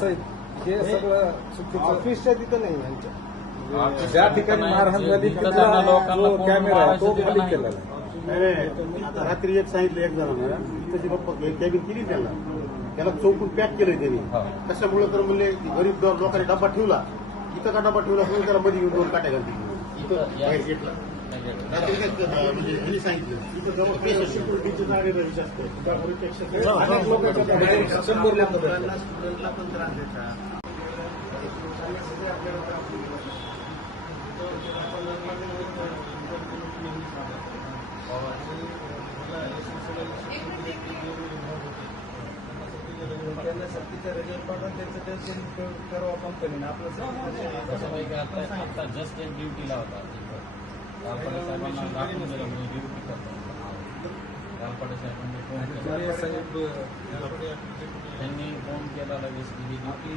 साहेब हे सगळं चुकीचं. ऑफिसच्या तिथं नाही यांच्या. ज्या ठिकाणी मारहाण झाली तिथं त्यांना लोकांना जो कॅमेरा आहे तो खाली केलेला आहे. नाही, आता रात्री एक सांगितलं एक जणांना तिथं जी बाप्पा कॅबिन केली त्याला चौकून पॅक केलंय त्यांनी. कशामुळे तर म्हणले की गरीब लोकांनी डबा ठेवला, इथं का डबा ठेवला म्हणून त्याला मध्ये येऊन 2 काट्या घालतील इथं बाहेर गेटला. रात्री म्हणजे यांनी सांगितलं इथं जवळ सिक्युरिटीचे जागेचा विचार असतो. अनेक लोकांच्या 100 लोकांना स्टुडंटला पण त्रास देतात. त्यांना सक्तीच्या रजेवर पाठवून त्यांचं टेन्शन करावं कंपनीनं आपलं. आता जस्ट एक ड्युटीला होता गालपाडे साहेबांना दाखवून दिलं म्हणजे ड्युटी करतो. गालपाडे साहेबांनी फोन केला, त्यांनी फोन केला लगेच की ड्युटी